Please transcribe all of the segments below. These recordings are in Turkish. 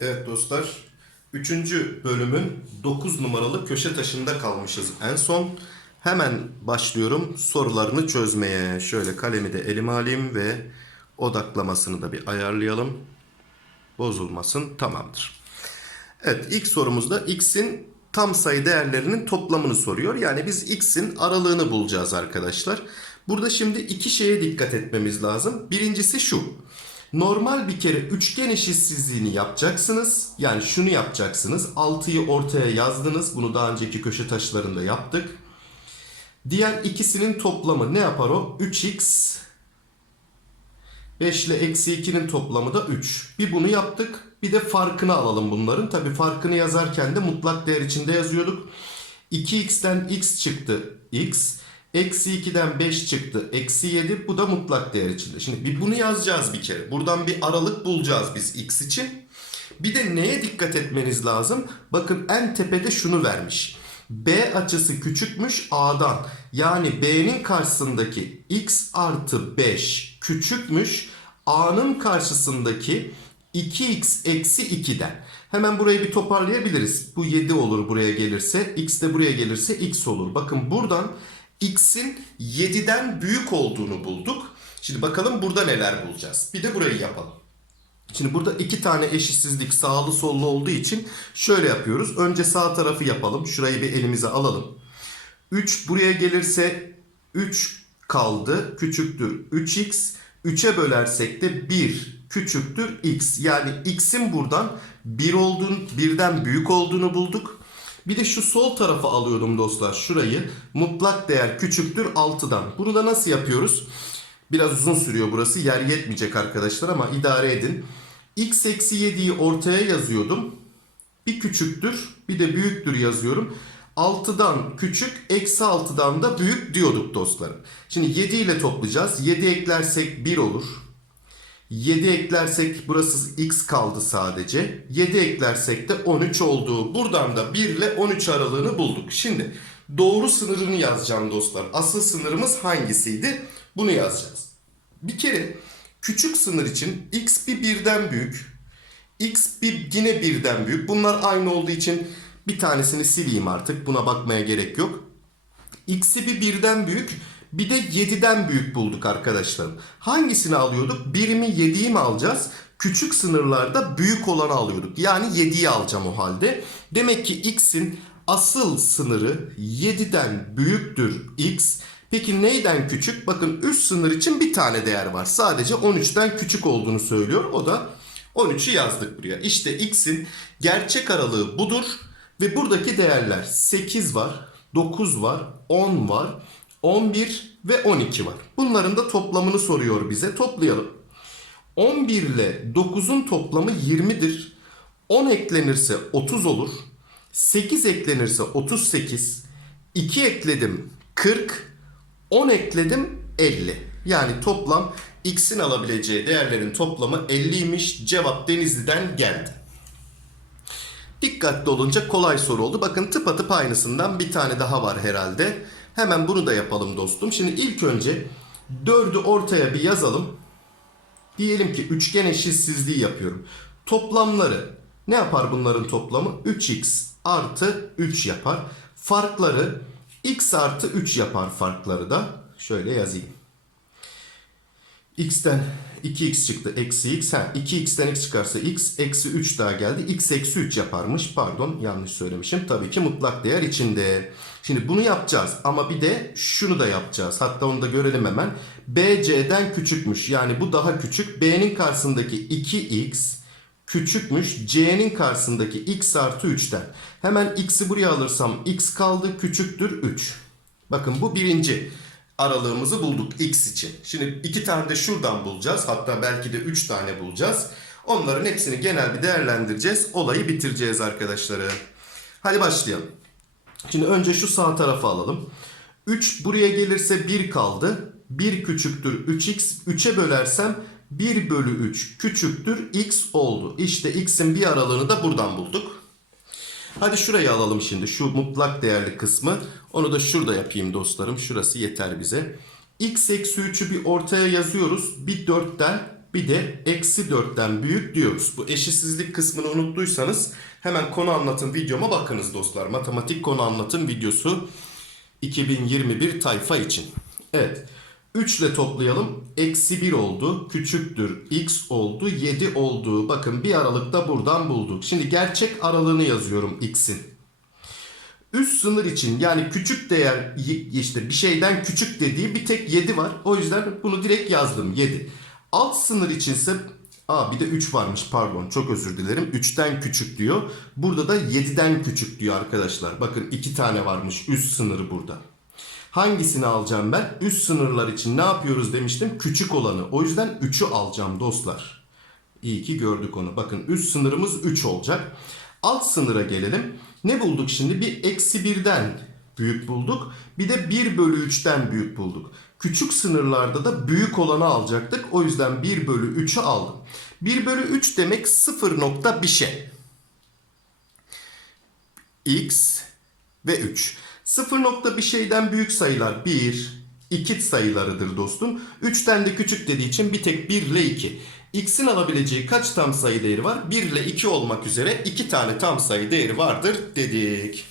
Evet dostlar, 3. bölümün 9 numaralı köşe taşında kalmışız en son. Hemen başlıyorum sorularını çözmeye. Şöyle kalemi de elime alayım ve odaklamasını da bir ayarlayalım. Bozulmasın, tamamdır. Evet, ilk sorumuzda x'in tam sayı değerlerinin toplamını soruyor. Yani biz x'in aralığını bulacağız arkadaşlar. Burada şimdi iki şeye dikkat etmemiz lazım. Birincisi şu. Normal bir kere üçgen eşitsizliğini yapacaksınız. Yani şunu yapacaksınız. 6'yı ortaya yazdınız. Bunu daha önceki köşe taşlarında yaptık. Diğer ikisinin toplamı ne yapar o? 3x 5 ile eksi 2'nin toplamı da 3. Bir bunu yaptık. Bir de farkını alalım bunların. Tabi farkını yazarken de mutlak değer içinde yazıyorduk. 2x'ten x çıktı x. Eksi 2'den 5 çıktı. Eksi 7 bu da mutlak değer içinde. Şimdi bir bunu yazacağız bir kere. Buradan bir aralık bulacağız biz x için. Bir de neye dikkat etmeniz lazım? Bakın en tepede şunu vermiş. B açısı küçükmüş A'dan. Yani B'nin karşısındaki x artı 5 küçükmüş A'nın karşısındaki 2x eksi 2'den. Hemen burayı bir toparlayabiliriz. Bu 7 olur buraya gelirse. X de buraya gelirse x olur. Bakın buradan x'in 7'den büyük olduğunu bulduk. Şimdi bakalım burada neler bulacağız. Bir de burayı yapalım. Şimdi burada iki tane eşitsizlik sağlı sollu olduğu için şöyle yapıyoruz. Önce sağ tarafı yapalım. Şurayı bir elimize alalım. 3 buraya gelirse 3 kaldı. Küçüktür 3x. 3'e bölersek de 1 küçüktür x. Yani x'in buradan 1 olduğunu, birden büyük olduğunu bulduk. Bir de şu sol tarafa alıyorum dostlar. Şurayı mutlak değer küçüktür 6'dan. Bunu da nasıl yapıyoruz? Biraz uzun sürüyor burası. Yer yetmeyecek arkadaşlar ama idare edin. x eksi 7'yi ortaya yazıyordum. Bir küçüktür bir de büyüktür yazıyorum. 6'dan küçük eksi 6'dan da büyük diyorduk dostlarım. Şimdi 7 ile toplayacağız. 7 eklersek 1 olur. 7 eklersek burası x kaldı sadece. 7 eklersek de 13 oldu. Buradan da 1 ile 13 aralığını bulduk. Şimdi doğru sınırını yazacağım dostlar. Asıl sınırımız hangisiydi? Bunu yazacağız. Bir kere küçük sınır için x bir birden büyük. x bir yine birden büyük. Bunlar aynı olduğu için bir tanesini sileyim artık. Buna bakmaya gerek yok. x'i bir birden büyük. Bir de 7'den büyük bulduk arkadaşlar. Hangisini alıyorduk? Birimi 7'yi mi alacağız? Küçük sınırlarda büyük olanı alıyorduk. Yani 7'yi alacağım o halde. Demek ki x'in asıl sınırı 7'den büyüktür x. Peki neyden küçük? Bakın üst sınır için bir tane değer var. Sadece 13'ten küçük olduğunu söylüyor. O da 13'ü yazdık buraya. İşte x'in gerçek aralığı budur. Ve buradaki değerler 8 var, 9 var, 10 var, 11 ve 12 var. Bunların da toplamını soruyor bize. Toplayalım. 11 ile 9'un toplamı 20'dir. 10 eklenirse 30 olur. 8 eklenirse 38. 2 ekledim 40. 10 ekledim 50. Yani toplam x'in alabileceği değerlerin toplamı 50'ymiş. Cevap Denizli'den geldi. Dikkatli olunca kolay soru oldu. Bakın tıpatıp aynısından bir tane daha var herhalde. Hemen bunu da yapalım dostum. Şimdi ilk önce 4'ü ortaya bir yazalım. Diyelim ki üçgen eşitsizliği yapıyorum. Toplamları ne yapar bunların toplamı? 3x artı 3 yapar. Farkları x artı 3 yapar farkları da. Şöyle yazayım. x'ten 2x çıktı eksi x. Ha, 2x'ten x çıkarsa x eksi 3 daha geldi. x eksi 3 yaparmış. Pardon yanlış söylemişim. Tabii ki mutlak değer içinde. Şimdi bunu yapacağız ama bir de şunu da yapacağız. Hatta onu da görelim hemen. b c'den küçükmüş. Yani bu daha küçük. b'nin karşısındaki 2x küçükmüş. c'nin karşısındaki x artı 3'ten. Hemen x'i buraya alırsam x kaldı küçüktür 3. Bakın bu birinci aralığımızı bulduk x için. Şimdi iki tane de şuradan bulacağız. Hatta belki de 3 tane bulacağız. Onların hepsini genel bir değerlendireceğiz. Olayı bitireceğiz arkadaşları. Hadi başlayalım. Şimdi önce şu sağ tarafa alalım. 3 buraya gelirse 1 kaldı. 1 küçüktür 3x. 3'e bölersem 1 bölü 3 küçüktür x oldu. İşte x'in bir aralığını da buradan bulduk. Hadi şurayı alalım şimdi. Şu mutlak değerli kısmı. Onu da şurada yapayım dostlarım. Şurası yeter bize. x eksi 3'ü bir ortaya yazıyoruz. Bir 4'ten bir de eksi 4'ten büyük diyoruz. Bu eşitsizlik kısmını unuttuysanız hemen konu anlatım videoma bakınız dostlar. Matematik konu anlatım videosu 2021 tayfa için. Evet. 3 ile toplayalım. Eksi 1 oldu. Küçüktür. X oldu. 7 oldu. Bakın bir aralıkta buradan bulduk. Şimdi gerçek aralığını yazıyorum X'in. Üst sınır için yani küçük değer işte bir şeyden küçük dediği bir tek 7 var. O yüzden bunu direkt yazdım 7. Alt sınır içinse Aa bir de 3 varmış pardon çok özür dilerim. 3'ten küçük diyor. Burada da 7'den küçük diyor arkadaşlar. Bakın 2 tane varmış üst sınırı burada. Hangisini alacağım ben? Üst sınırlar için ne yapıyoruz demiştim? Küçük olanı. O yüzden 3'ü alacağım dostlar. İyi ki gördük onu. Bakın üst sınırımız 3 olacak. Alt sınıra gelelim. Ne bulduk şimdi? Bir eksi 1'den büyük bulduk. Bir de 1 bölü 3'ten büyük bulduk. Küçük sınırlarda da büyük olanı alacaktık. O yüzden 1 bölü 3'ü aldım. 1 bölü 3 demek 0 nokta bir şey. X ve 3. 0 nokta bir şeyden büyük sayılar 1, 2 sayılarıdır dostum. 3'ten de küçük dediği için bir tek 1 ile 2. X'in alabileceği kaç tam sayı değeri var? 1 ile 2 olmak üzere 2 tane tam sayı değeri vardır dedik.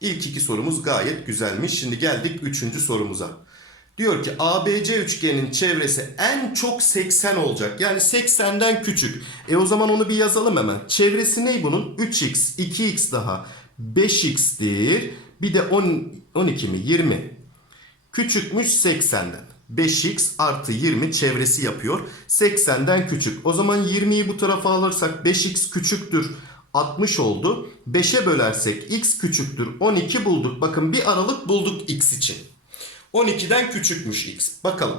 İlk iki sorumuz gayet güzelmiş. Şimdi geldik üçüncü sorumuza. Diyor ki ABC üçgenin çevresi en çok 80 olacak. Yani 80'den küçük. E o zaman onu bir yazalım hemen. Çevresi ne bunun? 3x, 2x daha 5x'tir. Bir de 10, 12 mi? 20. Küçükmüş 80'den. 5x artı 20 çevresi yapıyor. 80'den küçük. O zaman 20'yi bu tarafa alırsak 5x küçüktür. 60 oldu. 5'e bölersek x küçüktür. 12 bulduk. Bakın bir aralık bulduk x için. 12'den küçükmüş x. Bakalım.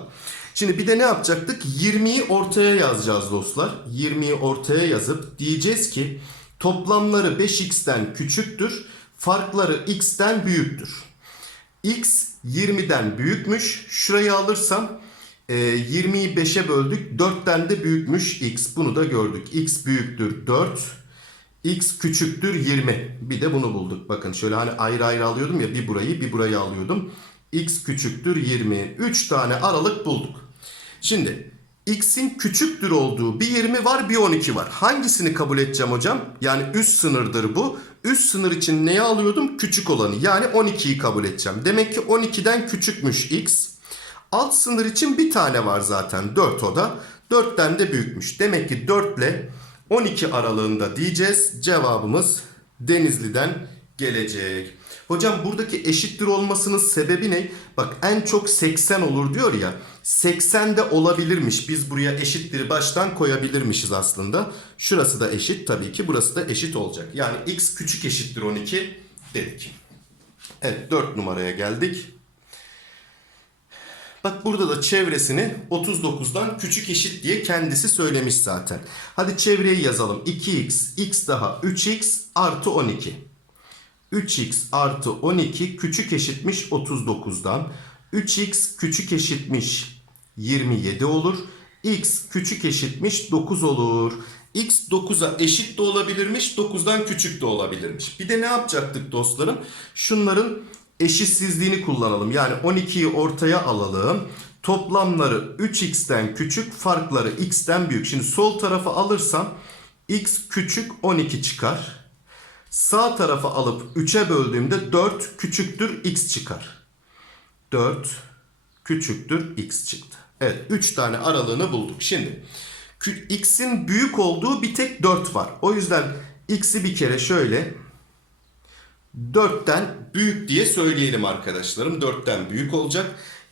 Şimdi bir de ne yapacaktık? 20'yi ortaya yazacağız dostlar. 20'yi ortaya yazıp diyeceğiz ki toplamları 5x'ten küçüktür. Farkları x'ten büyüktür. x 20'den büyükmüş. Şurayı alırsam e, 20'yi 5'e böldük. 4'ten de büyükmüş x. Bunu da gördük. x büyüktür 4. x küçüktür 20. Bir de bunu bulduk. Bakın şöyle hani ayrı ayrı alıyordum ya bir burayı bir burayı alıyordum. X küçüktür 20. 3 tane aralık bulduk. Şimdi x'in küçüktür olduğu bir 20 var bir 12 var. Hangisini kabul edeceğim hocam? Yani üst sınırdır bu. Üst sınır için neyi alıyordum? Küçük olanı. Yani 12'yi kabul edeceğim. Demek ki 12'den küçükmüş x. Alt sınır için bir tane var zaten. 4 o da. 4'ten de büyükmüş. Demek ki 4 ile 12 aralığında diyeceğiz. Cevabımız Denizli'den gelecek. Hocam buradaki eşittir olmasının sebebi ne? Bak en çok 80 olur diyor ya. 80 de olabilirmiş. Biz buraya eşittir baştan koyabilirmişiz aslında. Şurası da eşit tabii ki. Burası da eşit olacak. Yani x küçük eşittir 12 dedik. Evet 4 numaraya geldik. Bak burada da çevresini 39'dan küçük eşit diye kendisi söylemiş zaten. Hadi çevreyi yazalım. 2x, x daha 3x artı 12. 3x artı 12 küçük eşitmiş 39'dan. 3x küçük eşitmiş 27 olur. x küçük eşitmiş 9 olur. x 9'a eşit de olabilirmiş 9'dan küçük de olabilirmiş. Bir de ne yapacaktık dostlarım? Şunların eşitsizliğini kullanalım. Yani 12'yi ortaya alalım. Toplamları 3x'ten küçük, farkları x'ten büyük. Şimdi sol tarafa alırsam x küçük 12 çıkar. Sağ tarafa alıp 3'e böldüğümde 4 küçüktür x çıkar. 4 küçüktür x çıktı. Evet 3 tane aralığını bulduk. Şimdi x'in büyük olduğu bir tek 4 var. O yüzden x'i bir kere şöyle 4'ten büyük diye söyleyelim arkadaşlarım. 4'ten büyük olacak.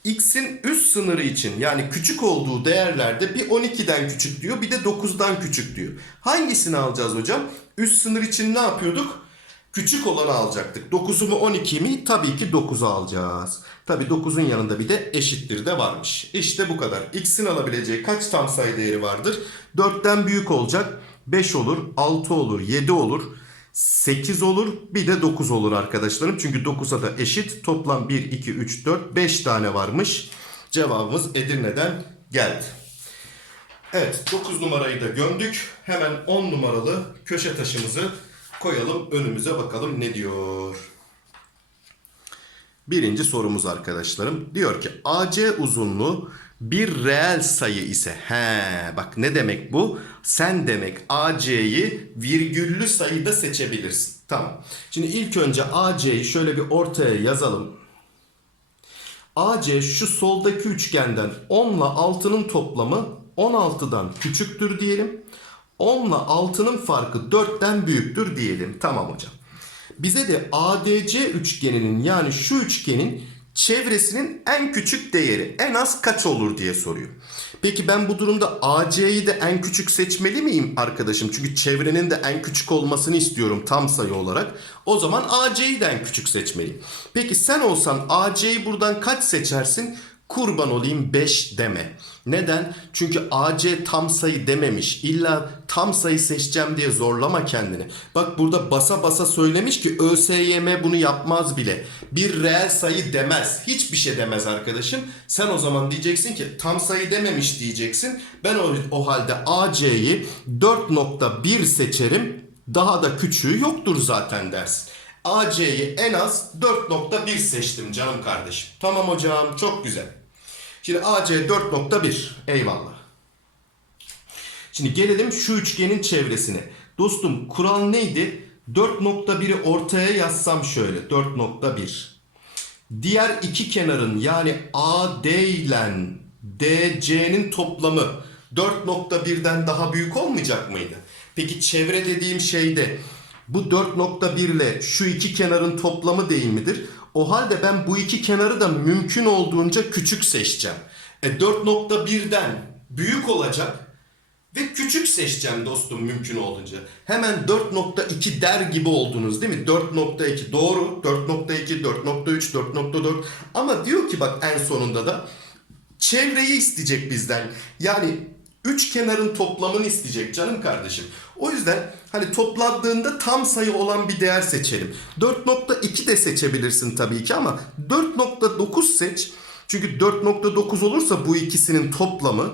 X'in üst sınırı için yani küçük olduğu değerlerde bir 12'den küçük diyor bir de 9'dan küçük diyor. Hangisini alacağız hocam? Üst sınır için ne yapıyorduk? Küçük olanı alacaktık. 9'u mu 12 mi? Tabii ki 9'u alacağız. Tabii 9'un yanında bir de eşittir de varmış. İşte bu kadar. X'in alabileceği kaç tam sayı değeri vardır? 4'ten büyük olacak. 5 olur, 6 olur, 7 olur. 8 olur bir de 9 olur arkadaşlarım. Çünkü 9'a da eşit. Toplam 1, 2, 3, 4, 5 tane varmış. Cevabımız Edirne'den geldi. Evet 9 numarayı da gömdük. Hemen 10 numaralı köşe taşımızı koyalım önümüze bakalım ne diyor. Birinci sorumuz arkadaşlarım. Diyor ki AC uzunluğu bir reel sayı ise. He bak ne demek bu? Sen demek AC'yi virgüllü sayıda seçebilirsin. Tamam. Şimdi ilk önce AC'yi şöyle bir ortaya yazalım. AC şu soldaki üçgenden 10 ile 6'nın toplamı 16'dan küçüktür diyelim. 10 ile 6'nın farkı 4'ten büyüktür diyelim. Tamam hocam. Bize de ADC üçgeninin yani şu üçgenin çevresinin en küçük değeri en az kaç olur diye soruyor. Peki ben bu durumda AC'yi de en küçük seçmeli miyim arkadaşım? Çünkü çevrenin de en küçük olmasını istiyorum tam sayı olarak. O zaman AC'yi de en küçük seçmeliyim. Peki sen olsan AC'yi buradan kaç seçersin? Kurban olayım 5 deme. Neden? Çünkü AC tam sayı dememiş. İlla tam sayı seçeceğim diye zorlama kendini. Bak burada basa basa söylemiş ki ÖSYM bunu yapmaz bile. Bir reel sayı demez. Hiçbir şey demez arkadaşım. Sen o zaman diyeceksin ki tam sayı dememiş diyeceksin. Ben o, o halde AC'yi 4.1 seçerim. Daha da küçüğü yoktur zaten dersin. AC'yi en az 4.1 seçtim canım kardeşim. Tamam hocam çok güzel. Şimdi AC 4.1 eyvallah. Şimdi gelelim şu üçgenin çevresine. Dostum kural neydi? 4.1'i ortaya yazsam şöyle 4.1. Diğer iki kenarın yani AD ile DC'nin toplamı 4.1'den daha büyük olmayacak mıydı? Peki çevre dediğim şeyde bu 4.1 ile şu iki kenarın toplamı değil midir? O halde ben bu iki kenarı da mümkün olduğunca küçük seçeceğim. E 4.1'den büyük olacak ve küçük seçeceğim dostum mümkün olduğunca. Hemen 4.2 der gibi oldunuz değil mi? 4.2 doğru. 4.2, 4.3, 4.4 ama diyor ki bak en sonunda da çevreyi isteyecek bizden. Yani üç kenarın toplamını isteyecek canım kardeşim. O yüzden hani topladığında tam sayı olan bir değer seçelim. 4.2 de seçebilirsin tabii ki ama 4.9 seç. Çünkü 4.9 olursa bu ikisinin toplamı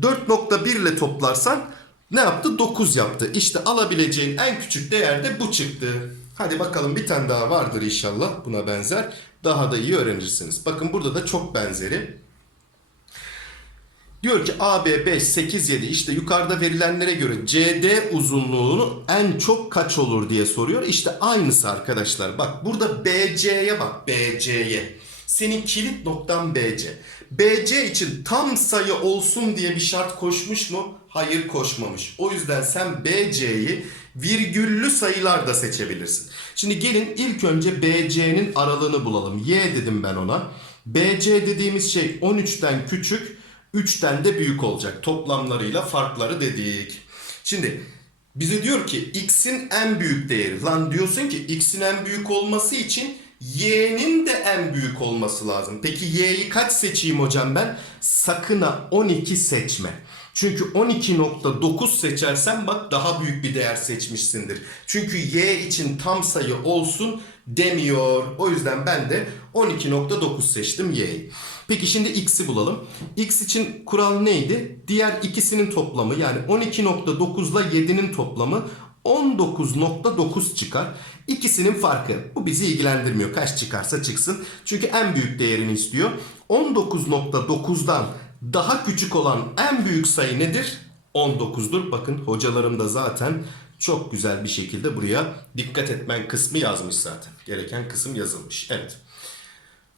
4.1 ile toplarsan ne yaptı? 9 yaptı. İşte alabileceğin en küçük değer de bu çıktı. Hadi bakalım bir tane daha vardır inşallah buna benzer. Daha da iyi öğrenirsiniz. Bakın burada da çok benzeri. Diyor ki AB 5, 8, 7 işte yukarıda verilenlere göre CD uzunluğunu en çok kaç olur diye soruyor. İşte aynısı arkadaşlar. Bak burada BC'ye bak BC'ye. Senin kilit noktan BC. BC için tam sayı olsun diye bir şart koşmuş mu? Hayır koşmamış. O yüzden sen BC'yi virgüllü sayılarda seçebilirsin. Şimdi gelin ilk önce BC'nin aralığını bulalım. Y dedim ben ona. BC dediğimiz şey 13'ten küçük 3'ten de büyük olacak. Toplamlarıyla farkları dedik. Şimdi bize diyor ki x'in en büyük değeri. Lan diyorsun ki x'in en büyük olması için y'nin de en büyük olması lazım. Peki y'yi kaç seçeyim hocam ben? Sakın ha 12 seçme. Çünkü 12.9 seçersen bak daha büyük bir değer seçmişsindir. Çünkü y için tam sayı olsun demiyor. O yüzden ben de 12.9 seçtim y'yi. Peki şimdi x'i bulalım. x için kural neydi? Diğer ikisinin toplamı yani 12.9 ile 7'nin toplamı 19.9 çıkar. İkisinin farkı. Bu bizi ilgilendirmiyor. Kaç çıkarsa çıksın. Çünkü en büyük değerini istiyor. 19.9'dan daha küçük olan en büyük sayı nedir? 19'dur. Bakın hocalarım da zaten çok güzel bir şekilde buraya dikkat etmen kısmı yazmış zaten. Gereken kısım yazılmış. Evet.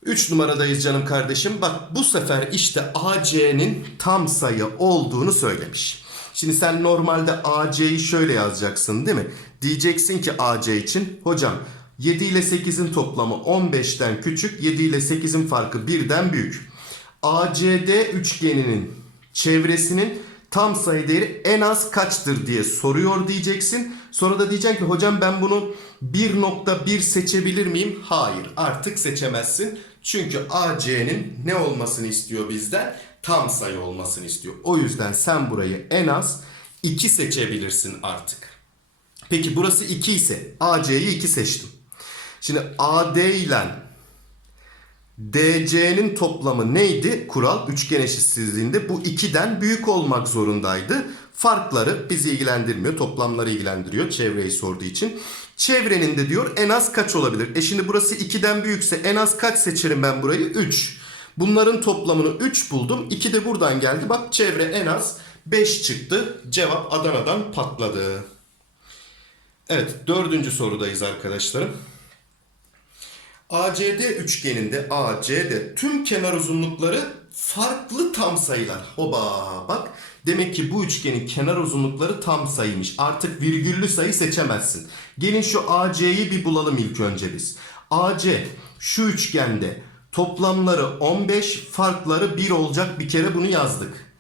3 numaradayız canım kardeşim. Bak bu sefer işte AC'nin tam sayı olduğunu söylemiş. Şimdi sen normalde AC'yi şöyle yazacaksın değil mi? Diyeceksin ki AC için hocam 7 ile 8'in toplamı 15'ten küçük 7 ile 8'in farkı 1'den büyük. ACD üçgeninin çevresinin tam sayı değeri en az kaçtır diye soruyor diyeceksin. Sonra da diyeceksin ki hocam ben bunu 1.1 seçebilir miyim? Hayır artık seçemezsin. Çünkü AC'nin ne olmasını istiyor bizden? Tam sayı olmasını istiyor. O yüzden sen burayı en az 2 seçebilirsin artık. Peki burası 2 ise AC'yi 2 seçtim. Şimdi AD ile DC'nin toplamı neydi? Kural üçgen eşitsizliğinde bu 2'den büyük olmak zorundaydı. Farkları bizi ilgilendirmiyor. Toplamları ilgilendiriyor çevreyi sorduğu için. Çevrenin de diyor en az kaç olabilir? E şimdi burası 2'den büyükse en az kaç seçerim ben burayı? 3. Bunların toplamını 3 buldum. 2 de buradan geldi. Bak çevre en az 5 çıktı. Cevap Adana'dan patladı. Evet dördüncü sorudayız arkadaşlarım. ACD üçgeninde ACD tüm kenar uzunlukları farklı tam sayılar. Hoba bak. Demek ki bu üçgenin kenar uzunlukları tam sayıymış. Artık virgüllü sayı seçemezsin. Gelin şu AC'yi bir bulalım ilk önce biz. AC şu üçgende toplamları 15, farkları 1 olacak. Bir kere bunu yazdık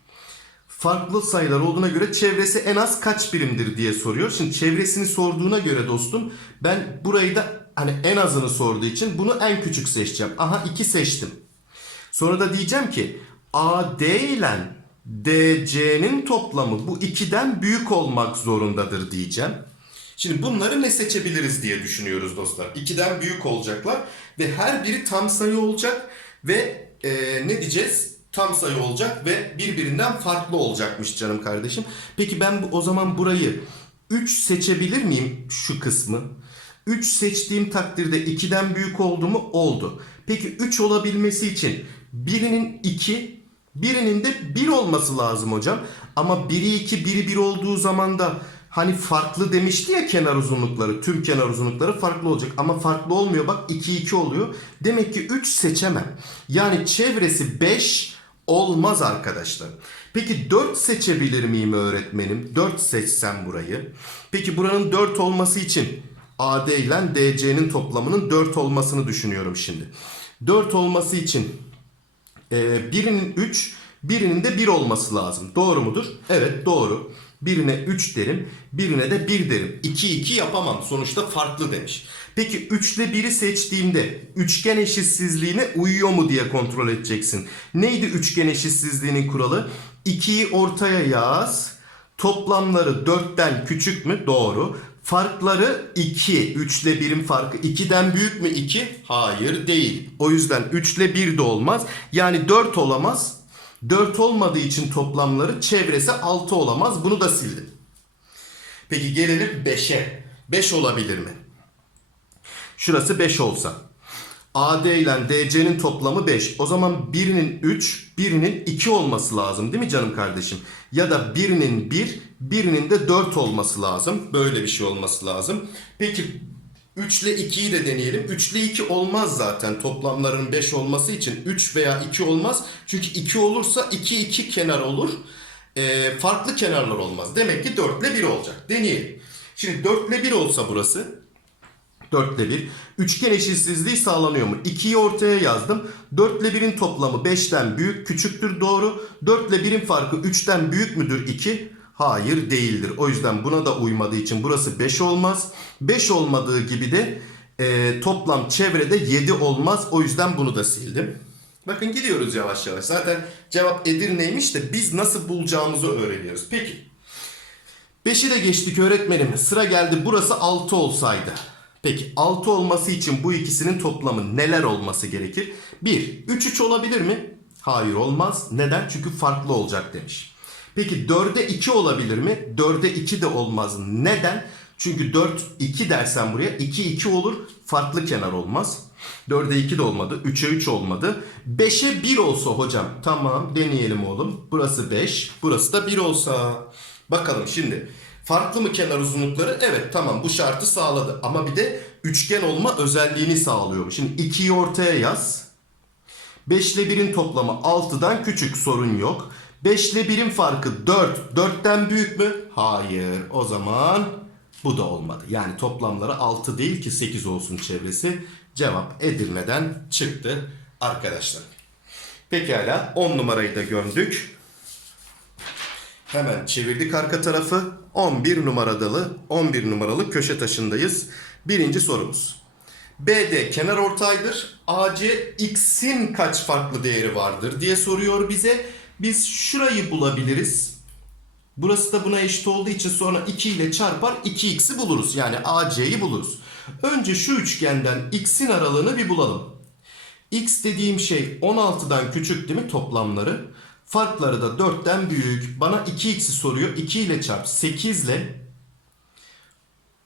farklı sayılar olduğuna göre çevresi en az kaç birimdir diye soruyor. Şimdi çevresini sorduğuna göre dostum ben burayı da hani en azını sorduğu için bunu en küçük seçeceğim. Aha 2 seçtim. Sonra da diyeceğim ki AD ile DC'nin toplamı bu 2'den büyük olmak zorundadır diyeceğim. Şimdi bunları ne seçebiliriz diye düşünüyoruz dostlar. 2'den büyük olacaklar ve her biri tam sayı olacak ve e, ne diyeceğiz? Tam sayı olacak ve birbirinden farklı olacakmış canım kardeşim. Peki ben o zaman burayı 3 seçebilir miyim şu kısmı? 3 seçtiğim takdirde 2'den büyük oldu mu? Oldu. Peki 3 olabilmesi için birinin 2, birinin de 1 olması lazım hocam. Ama biri 2, biri 1 olduğu zaman da hani farklı demişti ya kenar uzunlukları. Tüm kenar uzunlukları farklı olacak. Ama farklı olmuyor. Bak 2, 2 oluyor. Demek ki 3 seçemem. Yani çevresi 5 olmaz arkadaşlar. Peki 4 seçebilir miyim öğretmenim? 4 seçsem burayı. Peki buranın 4 olması için AD ile DC'nin toplamının 4 olmasını düşünüyorum şimdi. 4 olması için e, birinin 3, birinin de 1 olması lazım. Doğru mudur? Evet doğru. Birine 3 derim, birine de 1 derim. 2 2 yapamam. Sonuçta farklı demiş. Peki 3 ile 1'i seçtiğimde üçgen eşitsizliğine uyuyor mu diye kontrol edeceksin. Neydi üçgen eşitsizliğinin kuralı? 2'yi ortaya yaz. Toplamları 4'ten küçük mü? Doğru. Farkları 2. 3 ile 1'in farkı 2'den büyük mü 2? Hayır değil. O yüzden 3 ile 1 de olmaz. Yani 4 olamaz. 4 olmadığı için toplamları çevresi 6 olamaz. Bunu da sildim. Peki gelelim 5'e. 5 olabilir mi? Şurası 5 olsa. AD ile DC'nin toplamı 5. O zaman birinin 3, birinin 2 olması lazım değil mi canım kardeşim? Ya da birinin 1, birinin de 4 olması lazım. Böyle bir şey olması lazım. Peki 3 ile 2'yi de deneyelim. 3 ile 2 olmaz zaten toplamların 5 olması için. 3 veya 2 olmaz. Çünkü 2 olursa 2 2 kenar olur. Ee, farklı kenarlar olmaz. Demek ki 4 ile 1 olacak. Deneyelim. Şimdi 4 ile 1 olsa burası 4 ile 1. Üçgen eşitsizliği sağlanıyor mu? 2'yi ortaya yazdım. 4 ile 1'in toplamı 5'ten büyük küçüktür doğru. 4 ile 1'in farkı 3'ten büyük müdür 2? Hayır değildir. O yüzden buna da uymadığı için burası 5 olmaz. 5 olmadığı gibi de e, toplam çevrede 7 olmaz. O yüzden bunu da sildim. Bakın gidiyoruz yavaş yavaş. Zaten cevap Edirne'ymiş de biz nasıl bulacağımızı öğreniyoruz. Peki. 5'i de geçtik öğretmenim. Sıra geldi burası 6 olsaydı. Peki 6 olması için bu ikisinin toplamı neler olması gerekir? 1. 3 3 olabilir mi? Hayır olmaz. Neden? Çünkü farklı olacak demiş. Peki 4'e 2 olabilir mi? 4'e 2 de olmaz. Neden? Çünkü 4 2 dersen buraya 2 2 olur. Farklı kenar olmaz. 4'e 2 de olmadı. 3'e 3 olmadı. 5'e 1 olsa hocam. Tamam deneyelim oğlum. Burası 5. Burası da 1 olsa. Bakalım şimdi. Farklı mı kenar uzunlukları? Evet tamam bu şartı sağladı. Ama bir de üçgen olma özelliğini sağlıyor. Şimdi 2'yi ortaya yaz. 5 ile 1'in toplamı 6'dan küçük sorun yok. 5 ile 1'in farkı 4. 4'ten büyük mü? Hayır. O zaman bu da olmadı. Yani toplamları 6 değil ki 8 olsun çevresi. Cevap Edirne'den çıktı arkadaşlar. Pekala 10 numarayı da gömdük. Hemen çevirdik arka tarafı. 11 numaralı 11 numaralı köşe taşındayız. Birinci sorumuz. BD kenar ortaydır. AC x'in kaç farklı değeri vardır diye soruyor bize. Biz şurayı bulabiliriz. Burası da buna eşit olduğu için sonra 2 ile çarpar 2x'i buluruz. Yani AC'yi buluruz. Önce şu üçgenden x'in aralığını bir bulalım. X dediğim şey 16'dan küçük değil mi toplamları? Farkları da 4'ten büyük. Bana 2x'i soruyor. 2 ile çarp 8 ile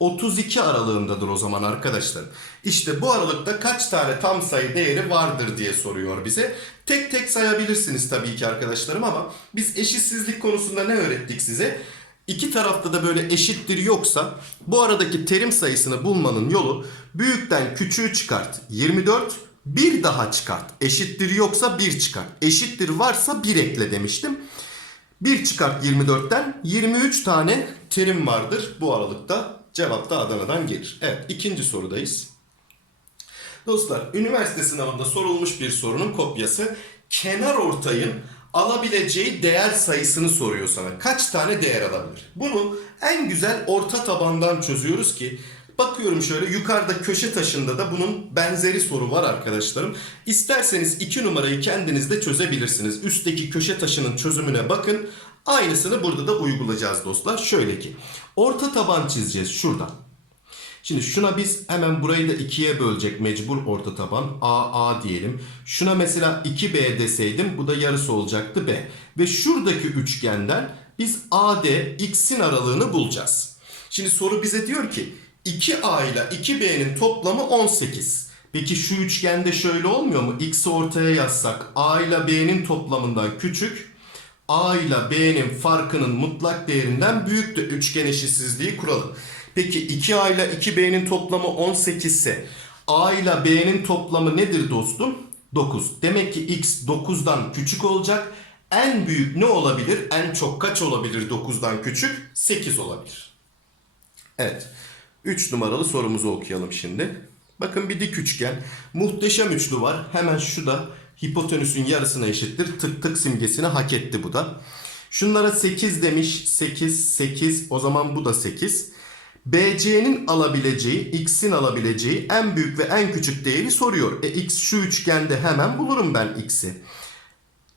32 aralığındadır o zaman arkadaşlar. İşte bu aralıkta kaç tane tam sayı değeri vardır diye soruyor bize. Tek tek sayabilirsiniz tabii ki arkadaşlarım ama biz eşitsizlik konusunda ne öğrettik size? İki tarafta da böyle eşittir yoksa bu aradaki terim sayısını bulmanın yolu büyükten küçüğü çıkart 24 bir daha çıkart. Eşittir yoksa 1 çıkart. Eşittir varsa 1 ekle demiştim. 1 çıkart 24'ten 23 tane terim vardır bu aralıkta. Cevap da Adana'dan gelir. Evet ikinci sorudayız. Dostlar üniversite sınavında sorulmuş bir sorunun kopyası kenar ortayın alabileceği değer sayısını soruyor sana. Kaç tane değer alabilir? Bunu en güzel orta tabandan çözüyoruz ki bakıyorum şöyle yukarıda köşe taşında da bunun benzeri soru var arkadaşlarım. İsterseniz iki numarayı kendiniz de çözebilirsiniz. Üstteki köşe taşının çözümüne bakın. Aynısını burada da uygulayacağız dostlar. Şöyle ki orta taban çizeceğiz şuradan. Şimdi şuna biz hemen burayı da ikiye bölecek mecbur orta taban. A, A diyelim. Şuna mesela 2B deseydim bu da yarısı olacaktı B. Ve şuradaki üçgenden biz AD x'in aralığını bulacağız. Şimdi soru bize diyor ki 2A ile 2B'nin toplamı 18. Peki şu üçgende şöyle olmuyor mu? X'i ortaya yazsak A ile B'nin toplamından küçük. A ile B'nin farkının mutlak değerinden büyüktü üçgen eşitsizliği kuralım. Peki 2A ile 2B'nin toplamı 18 ise A ile B'nin toplamı nedir dostum? 9. Demek ki X 9'dan küçük olacak. En büyük ne olabilir? En çok kaç olabilir 9'dan küçük? 8 olabilir. Evet. 3 numaralı sorumuzu okuyalım şimdi. Bakın bir dik üçgen. Muhteşem üçlü var. Hemen şu da hipotenüsün yarısına eşittir. Tık tık simgesini hak etti bu da. Şunlara 8 demiş. 8, 8. O zaman bu da 8. BC'nin alabileceği, X'in alabileceği en büyük ve en küçük değeri soruyor. E X şu üçgende hemen bulurum ben X'i.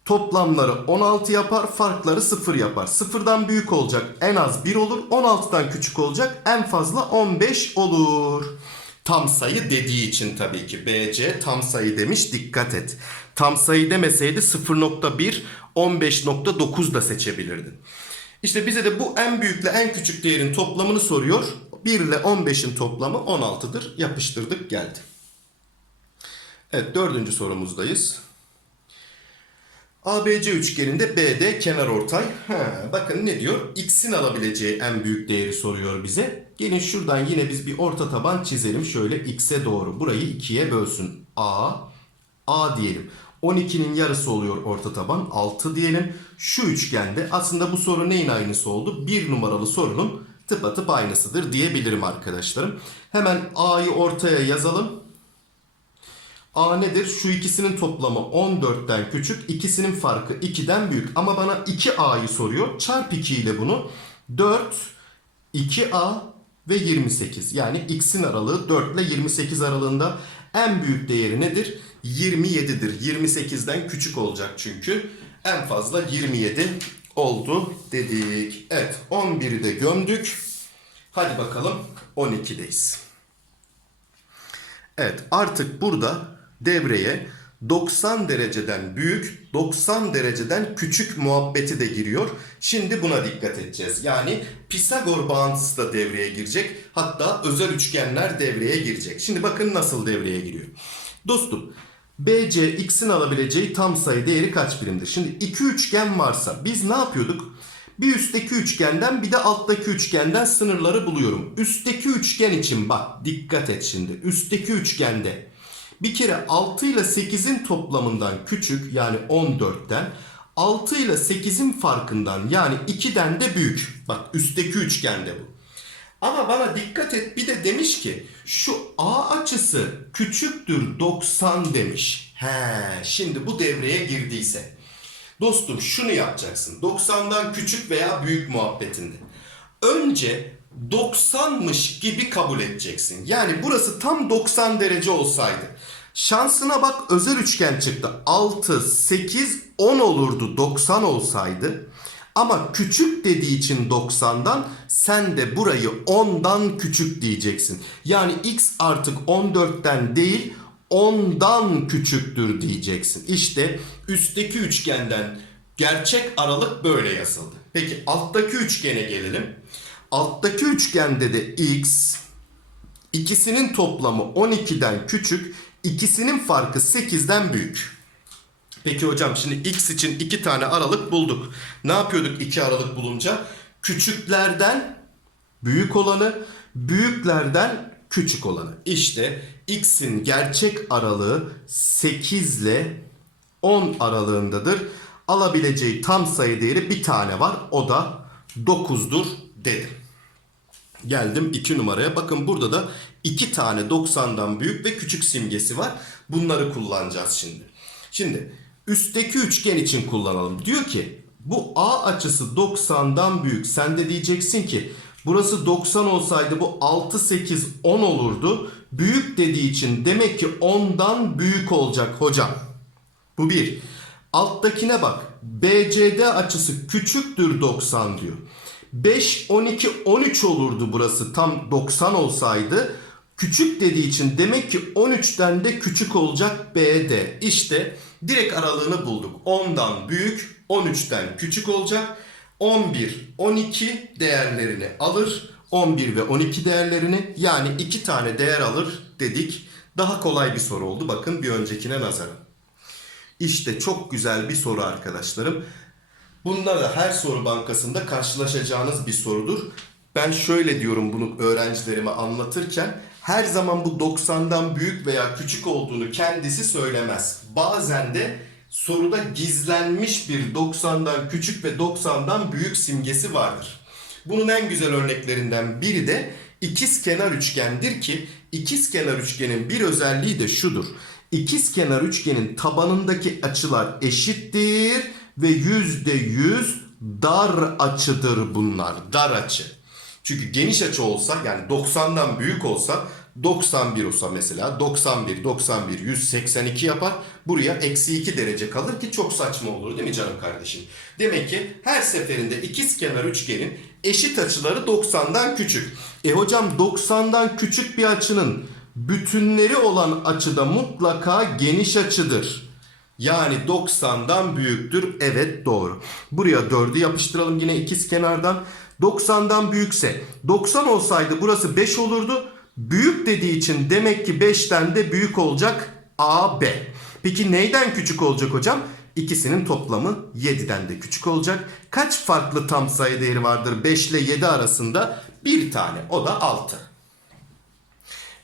Toplamları 16 yapar, farkları 0 yapar. 0'dan büyük olacak en az 1 olur. 16'dan küçük olacak en fazla 15 olur. Tam sayı dediği için tabii ki BC tam sayı demiş dikkat et. Tam sayı demeseydi 0.1 15.9 da seçebilirdin. İşte bize de bu en büyükle en küçük değerin toplamını soruyor. 1 ile 15'in toplamı 16'dır. Yapıştırdık geldi. Evet dördüncü sorumuzdayız. ABC üçgeninde BD kenar ortay. Ha, bakın ne diyor? X'in alabileceği en büyük değeri soruyor bize. Gelin şuradan yine biz bir orta taban çizelim. Şöyle X'e doğru. Burayı ikiye bölsün. A, A diyelim. 12'nin yarısı oluyor orta taban. 6 diyelim. Şu üçgende aslında bu soru neyin aynısı oldu? Bir numaralı sorunun tıpatıp aynısıdır diyebilirim arkadaşlarım. Hemen A'yı ortaya yazalım. A nedir? Şu ikisinin toplamı 14'ten küçük, ikisinin farkı 2'den büyük. Ama bana 2A'yı soruyor. Çarp 2 ile bunu 4, 2A ve 28. Yani X'in aralığı 4 ile 28 aralığında en büyük değeri nedir? 27'dir. 28'den küçük olacak çünkü. En fazla 27 oldu dedik. Evet 11'i de gömdük. Hadi bakalım 12'deyiz. Evet artık burada devreye 90 dereceden büyük, 90 dereceden küçük muhabbeti de giriyor. Şimdi buna dikkat edeceğiz. Yani Pisagor bağıntısı da devreye girecek. Hatta özel üçgenler devreye girecek. Şimdi bakın nasıl devreye giriyor. Dostum BC x'in alabileceği tam sayı değeri kaç birimdir? Şimdi iki üçgen varsa biz ne yapıyorduk? Bir üstteki üçgenden bir de alttaki üçgenden sınırları buluyorum. Üstteki üçgen için bak dikkat et şimdi. Üstteki üçgende bir kere 6 ile 8'in toplamından küçük yani 14'ten 6 ile 8'in farkından yani 2'den de büyük. Bak üstteki üçgende bu. Ama bana dikkat et bir de demiş ki şu A açısı küçüktür 90 demiş. He, şimdi bu devreye girdiyse. Dostum şunu yapacaksın. 90'dan küçük veya büyük muhabbetinde. Önce 90'mış gibi kabul edeceksin. Yani burası tam 90 derece olsaydı. Şansına bak özel üçgen çıktı. 6, 8, 10 olurdu 90 olsaydı. Ama küçük dediği için 90'dan sen de burayı 10'dan küçük diyeceksin. Yani x artık 14'ten değil 10'dan küçüktür diyeceksin. İşte üstteki üçgenden gerçek aralık böyle yazıldı. Peki alttaki üçgene gelelim. Alttaki üçgende de x ikisinin toplamı 12'den küçük, ikisinin farkı 8'den büyük. Peki hocam şimdi x için iki tane aralık bulduk. Ne yapıyorduk iki aralık bulunca? Küçüklerden büyük olanı, büyüklerden küçük olanı. İşte x'in gerçek aralığı 8 ile 10 aralığındadır. Alabileceği tam sayı değeri bir tane var. O da 9'dur dedim. Geldim 2 numaraya. Bakın burada da 2 tane 90'dan büyük ve küçük simgesi var. Bunları kullanacağız şimdi. Şimdi üstteki üçgen için kullanalım. Diyor ki bu A açısı 90'dan büyük. Sen de diyeceksin ki burası 90 olsaydı bu 6, 8, 10 olurdu. Büyük dediği için demek ki 10'dan büyük olacak hocam. Bu bir. Alttakine bak. BCD açısı küçüktür 90 diyor. 5, 12, 13 olurdu burası tam 90 olsaydı. Küçük dediği için demek ki 13'ten de küçük olacak BD. İşte direkt aralığını bulduk. 10'dan büyük, 13'ten küçük olacak. 11, 12 değerlerini alır. 11 ve 12 değerlerini yani iki tane değer alır dedik. Daha kolay bir soru oldu bakın bir öncekine nazaran. İşte çok güzel bir soru arkadaşlarım. Bunlar da her soru bankasında karşılaşacağınız bir sorudur. Ben şöyle diyorum bunu öğrencilerime anlatırken her zaman bu 90'dan büyük veya küçük olduğunu kendisi söylemez. Bazen de soruda gizlenmiş bir 90'dan küçük ve 90'dan büyük simgesi vardır. Bunun en güzel örneklerinden biri de ikiz kenar üçgendir ki ikiz kenar üçgenin bir özelliği de şudur. İkiz kenar üçgenin tabanındaki açılar eşittir ve yüzde yüz dar açıdır bunlar. Dar açı. Çünkü geniş açı olsa yani 90'dan büyük olsa 91 olsa mesela 91, 91, 182 yapar. Buraya eksi 2 derece kalır ki çok saçma olur değil mi canım kardeşim? Demek ki her seferinde ikiz kenar üçgenin eşit açıları 90'dan küçük. E hocam 90'dan küçük bir açının bütünleri olan açıda mutlaka geniş açıdır. Yani 90'dan büyüktür. Evet doğru. Buraya 4'ü yapıştıralım yine ikiz kenardan. 90'dan büyükse 90 olsaydı burası 5 olurdu. Büyük dediği için demek ki 5'ten de büyük olacak AB. Peki neyden küçük olacak hocam? İkisinin toplamı 7'den de küçük olacak. Kaç farklı tam sayı değeri vardır 5 ile 7 arasında? Bir tane o da 6.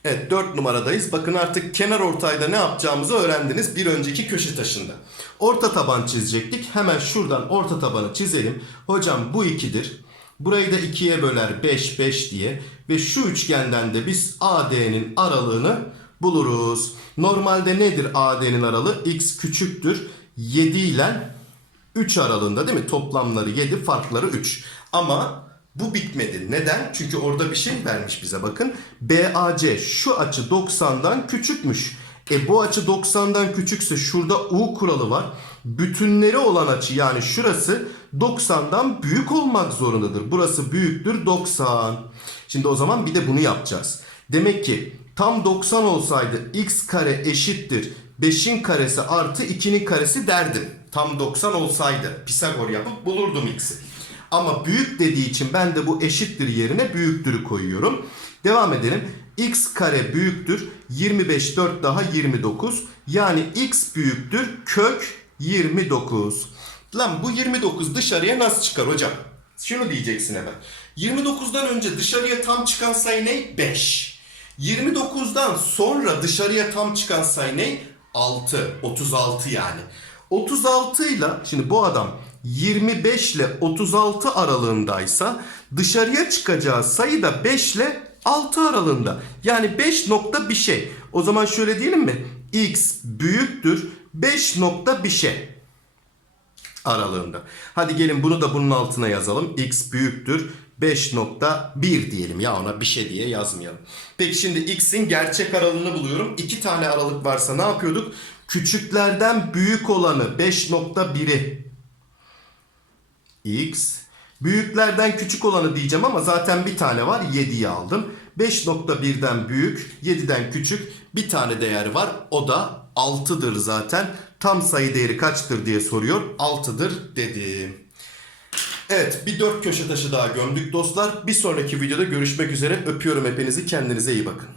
Evet 4 numaradayız. Bakın artık kenar ortayda ne yapacağımızı öğrendiniz bir önceki köşe taşında. Orta taban çizecektik. Hemen şuradan orta tabanı çizelim. Hocam bu 2'dir. Burayı da 2'ye böler 5 5 diye. Ve şu üçgenden de biz AD'nin aralığını buluruz. Normalde nedir AD'nin aralığı? X küçüktür. 7 ile 3 aralığında değil mi? Toplamları 7 farkları 3. Ama bu bitmedi. Neden? Çünkü orada bir şey vermiş bize bakın. BAC şu açı 90'dan küçükmüş. E bu açı 90'dan küçükse şurada U kuralı var. Bütünleri olan açı yani şurası 90'dan büyük olmak zorundadır. Burası büyüktür 90. Şimdi o zaman bir de bunu yapacağız. Demek ki tam 90 olsaydı x kare eşittir 5'in karesi artı 2'nin karesi derdim. Tam 90 olsaydı Pisagor yapıp bulurdum x'i. Ama büyük dediği için ben de bu eşittir yerine büyüktürü koyuyorum. Devam edelim. x kare büyüktür. 25 4 daha 29. Yani x büyüktür kök 29. Lan bu 29 dışarıya nasıl çıkar hocam? Şunu diyeceksin hemen. 29'dan önce dışarıya tam çıkan sayı ne? 5. 29'dan sonra dışarıya tam çıkan sayı ne? 6. 36 yani. 36 ile şimdi bu adam 25 ile 36 aralığındaysa dışarıya çıkacağı sayı da 5 ile 6 aralığında. Yani 5 nokta bir şey. O zaman şöyle diyelim mi? X büyüktür 5 nokta bir şey aralığında. Hadi gelin bunu da bunun altına yazalım. X büyüktür 5.1 diyelim ya ona bir şey diye yazmayalım. Peki şimdi x'in gerçek aralığını buluyorum. İki tane aralık varsa ne yapıyorduk? Küçüklerden büyük olanı 5.1'i x büyüklerden küçük olanı diyeceğim ama zaten bir tane var 7'yi aldım. 5.1'den büyük 7'den küçük bir tane değer var o da 6'dır zaten. Tam sayı değeri kaçtır diye soruyor. 6'dır dedim. Evet bir dört köşe taşı daha gömdük dostlar. Bir sonraki videoda görüşmek üzere. Öpüyorum hepinizi. Kendinize iyi bakın.